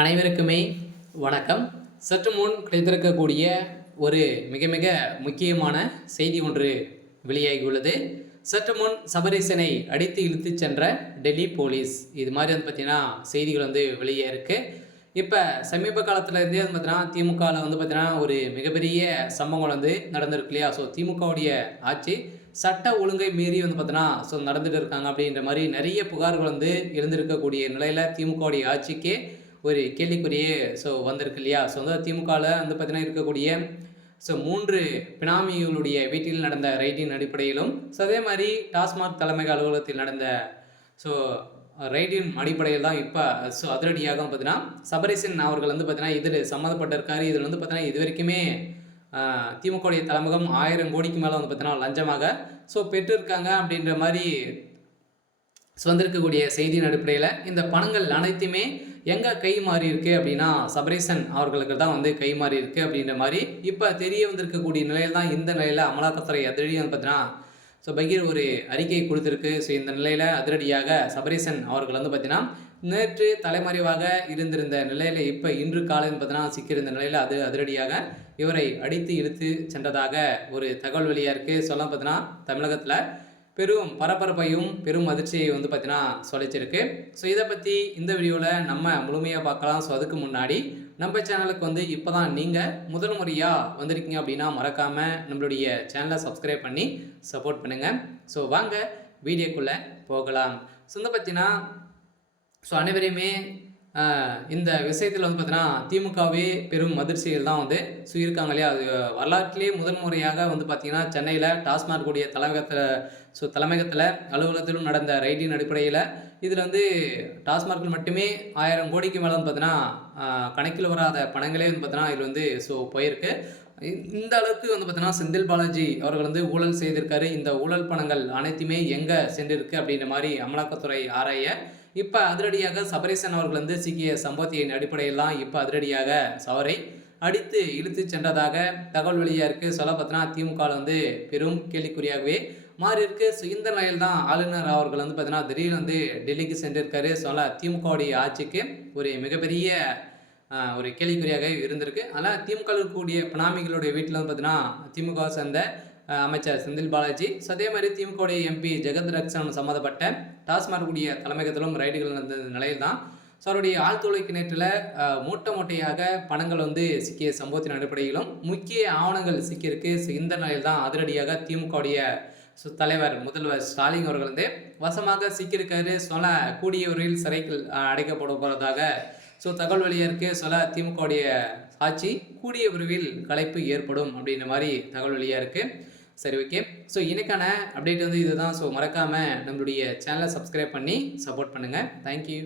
அனைவருக்குமே வணக்கம். சற்று முன் கிடைத்திருக்கக்கூடிய ஒரு மிக மிக முக்கியமான செய்தி ஒன்று வெளியாகியுள்ளது. சற்று முன் சபரீசனை அடித்து இழுத்து சென்ற டெல்லி போலீஸ், இது மாதிரி பார்த்தீங்கன்னா செய்திகள் வெளியே இருக்கு. இப்போ சமீப காலத்துலேருந்தே பார்த்தீங்கன்னா திமுகவில் பார்த்தீங்கன்னா ஒரு மிகப்பெரிய சம்பவம் நடந்திருக்கு இல்லையா? ஸோ திமுகவுடைய ஆட்சி சட்ட ஒழுங்கை மீறி பார்த்தீங்கன்னா நடந்துட்டு இருக்காங்க அப்படின்ற மாதிரி நிறைய புகார்கள் எழுந்திருக்கக்கூடிய நிலையில் திமுகவுடைய ஆட்சிக்கே ஒரு கேள்விக்குறியே வந்திருக்கு இல்லையா? திமுகவில் பார்த்தீங்கன்னா இருக்கக்கூடிய 3 பினாமிகளுடைய வீட்டில் நடந்த ரைடின் அடிப்படையிலும், அதே மாதிரி டாஸ்மாக் தலைமை அலுவலகத்தில் நடந்த ஸோ ரைடின் அடிப்படையில் தான் இப்போ அதிரடியாக பார்த்தீங்கன்னா சபரீசன் அவர்கள் பார்த்தீங்கன்னா இதில் சம்மந்தப்பட்டிருக்காரு. இதில் பார்த்தீங்கன்னா இது வரைக்குமே திமுகவுடைய தலைமுகம் 1000 கோடிக்கு மேலே பார்த்தீங்கன்னா லஞ்சமாக பெற்றிருக்காங்க அப்படின்ற மாதிரி வந்திருக்கக்கூடிய செய்தியின் அடிப்படையில் இந்த பணங்கள் அனைத்துமே எங்கே கை மாறி இருக்கு அப்படின்னா சபரீசன் அவர்களுக்கு தான் கை மாறி இருக்கு அப்படின்ற மாதிரி இப்போ தெரிய வந்திருக்கக்கூடிய நிலையில் தான் இந்த நிலையில் அமலாக்கத்துறை அதிரடி பார்த்தீங்கன்னா பகீர் ஒரு அறிக்கை கொடுத்துருக்கு. இந்த நிலையில் அதிரடியாக சபரீசன் அவர்கள் பார்த்தீங்கன்னா நேற்று தலைமறைவாக இருந்திருந்த நிலையில் இப்போ இன்று காலை பார்த்தீங்கன்னா சிக்கியிருந்த நிலையில் அதிரடியாக இவரை அடித்து இழுத்து சென்றதாக ஒரு தகவல் வெளியாக இருக்குது. சொல்ல பார்த்தீங்கன்னா தமிழகத்தில் பெரும் பரபரப்பையும் பெரும் அதிர்ச்சியை பார்த்தீங்கன்னா சொல்லிச்சிருக்கு. இதை பற்றி இந்த வீடியோவில் நம்ம முழுமையாக பார்க்கலாம். அதுக்கு முன்னாடி நம்ம சேனலுக்கு இப்போ தான் நீங்கள் முதல் முறையாக வந்திருக்கீங்க அப்படின்னா மறக்காமல் நம்மளுடைய சேனலை சப்ஸ்கிரைப் பண்ணி சப்போர்ட் பண்ணுங்கள். வாங்க வீடியோக்குள்ளே போகலாம். பார்த்தீங்கன்னா அனைவரையுமே இந்த விஷயத்தில் பார்த்தீங்கன்னா திமுகவே பெரும் அதிர்ச்சியில் தான் இருக்காங்க இல்லையா? அது வரலாற்றிலே முதல் முறையாக பார்த்தீங்கன்னா சென்னையில் டாஸ்மாக் கூடிய தலைமையகத்தில் அலுவலகத்திலும் நடந்த ரைடின் அடிப்படையில் இதில் டாஸ்மார்க்கில் மட்டுமே 1000 கோடிக்கு மேலே பார்த்தீங்கன்னா கணக்கில் வராத பணங்களே பார்த்தீங்கன்னா இதில் போயிருக்கு. இந்த அளவுக்கு பார்த்தீங்கன்னா செந்தில் பாலாஜி அவர்கள் ஊழல் செய்திருக்காரு. இந்த ஊழல் பணங்கள் அனைத்துமே எங்கே சென்றிருக்கு அப்படின்ற மாதிரி அமலாக்கத்துறை ஆராய இப்போ அதிரடியாக சபரீசன் அவர்கள் சீக்கிய சம்பவத்தின் அடிப்படையெல்லாம் இப்போ அதிரடியாக அவரை அடித்து இழுத்து சென்றதாக தகவல் வெளியாக இருக்குது. பார்த்தீங்கன்னா திமுகவில் பெரும் கேள்விக்குறியாகவே மாறி இருக்கு. இந்த நிலையில் தான் ஆளுநர் அவர்கள் பார்த்தீங்கன்னா திடீர்னு டெல்லிக்கு சென்றிருக்காரு. திமுகவுடைய ஆட்சிக்கு ஒரு மிகப்பெரிய ஒரு கேள்விக்குறியாக இருந்திருக்கு. அதனால் திமுக இருக்கக்கூடிய பினாமிகளுடைய வீட்டில் பார்த்தீங்கன்னா திமுகவை சேர்ந்த அமைச்சர் செந்தில் பாலாஜி, அதே மாதிரி திமுகவுடைய எம்பி ஜெகத் ரக்ஷன் சம்மந்தப்பட்ட டாஸ்மாக் கூடிய தலைமையகத்திலும் ரைடுகள் நடந்த நிலையில் தான் அவருடைய ஆழ்துளை கிணற்றில் மூட்டையாக பணங்கள் சிக்கிய சம்பவத்தின் அடிப்படையிலும் முக்கிய ஆவணங்கள் சிக்கியிருக்கு. இந்த நிலையில் தான் அதிரடியாக திமுகவுடைய தலைவர் முதல்வர் ஸ்டாலின் அவர்கள் வசமாக சிக்கியிருக்காரு. கூடிய விரைவில் சிறைகள் அடைக்கப்பட போகிறதாக தகவல் வெளியாக இருக்குது. திமுகவுடைய ஆட்சி கூடிய விரைவில் கலைப்பு ஏற்படும் அப்படின்ற மாதிரி தகவல் வெளியாக இருக்குது. சரி, ஓகே. இன்னைக்கான அப்டேட் இதுதான். மறக்காமல் நம்மளுடைய சேனலை சப்ஸ்கிரைப் பண்ணி சப்போர்ட் பண்ணுங்கள். தேங்க்யூ.